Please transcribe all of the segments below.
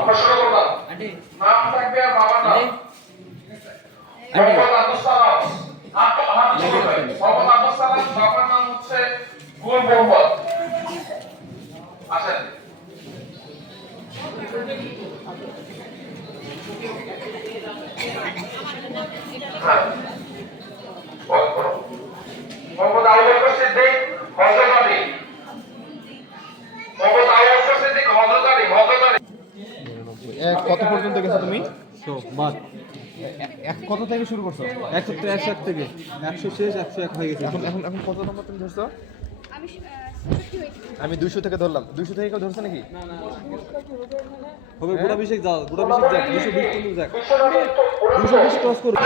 আমরা শুরু করলাম। নাম থাকবে আর বাবার নাম। মোহাম্মদ আবুস সালাম। নাম শুরু হবে। মোহাম্মদ আবুস সালাম, বাবার নাম হচ্ছে গুল মোহাম্মদ। আসেন। হ্যাঁ। মোহাম্মদ আবু বকর সিদ্দিক, হযরত আলী। মোহাম্মদ আবু বকর সিদ্দিক, হযরত আলী। কত পর্যন্ত গেছো তুমি? বাদ কত থেকে শুরু করছো? 100 থেকে 100 শেষ, 101 হয়ে গেছে। এখন এখন এখন কত নম্বর তুমি ধরছো? আমি 60 হয়েছি। আমি 200 থেকে ধরলাম। 200 থেকে কেউ ধরছে নাকি? হবে গোটা বিশেক যাও, গোটা বিশেক যাও, 220 তুমি যাক, 220 ক্রস করো।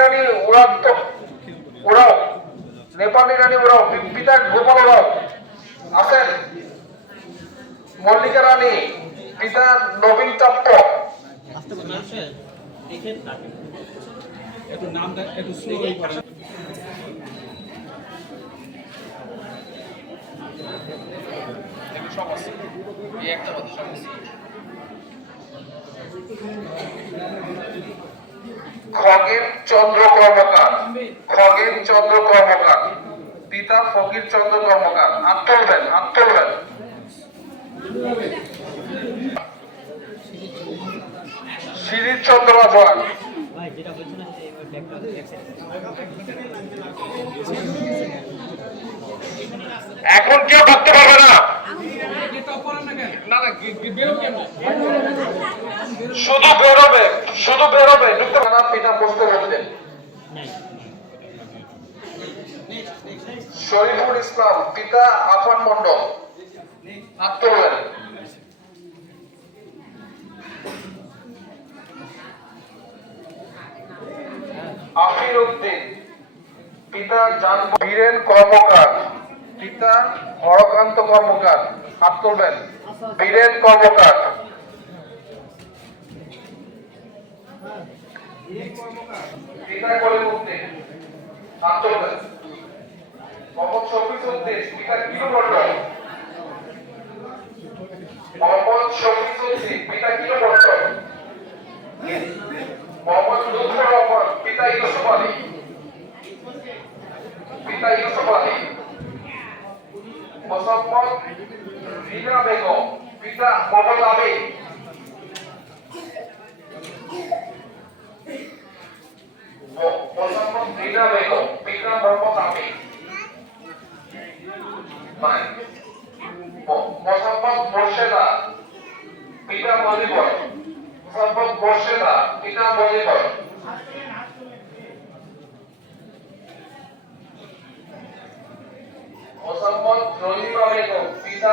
রানী উড়াও তো উড়াও, নেপালি রানী উড়াও, পিতা গোপাল উড়াও আছেন। মল্লিকা রানী, পিতা নবীন চাপ্প। একটু নামটা একটু স্লো করেন। সব আছে, এই একটা কথা সব আছে। খগেন চন্দ্র কর্মকার, খগেন চন্দ্র কর্মকার, পিতা ফকির চন্দ্র কর্মকার। হাত তুলবেন, হাত তুলবেন। শিরির চন্দ্র রাজওয়ান। এখন কেউ ঢুকতে পারবে না, শুধু বেরোবে, শুধু বেরোবে, ঢুকতে পারবে না। পিতা বসতে বলতেন। শরীফুল ইসলাম, পিতা আফান মন্ডল। হাত তুলবেন। আফির উদ্দিন, পিতা বীরেন কর্মকার, পিতা হরকান্ত কর্মকার। হাত তুলবেন। বীরেন কর্মকার। পিতা কলিমুদ্দিন। হাত তুলবেন। মোহাম্মদ শফিক উদ্দিন, পিতা কিরু মন্ডল। মোহাম্মদ শফিক উদ্দিন, পিতা কিরু মন্ডল। মোহাম্মদ লুৎফর রহমান, পিতা ইউসুফ আলী, পিতা ইউসুফ আলী। মোসাম্মদ রিনা বেগম, পিতা মোহাম্মদ আলী। মোসাম্মদ রিনা বেগম, পিতা মোহাম্মদ আলী। মোসাম্মদ মোর্শেদা, পিতা মজিবর। মোসাম্মদ মোর্শেদা, পিতা মজিবর। মোসাম্মদ জলিমা বেগম, পিতা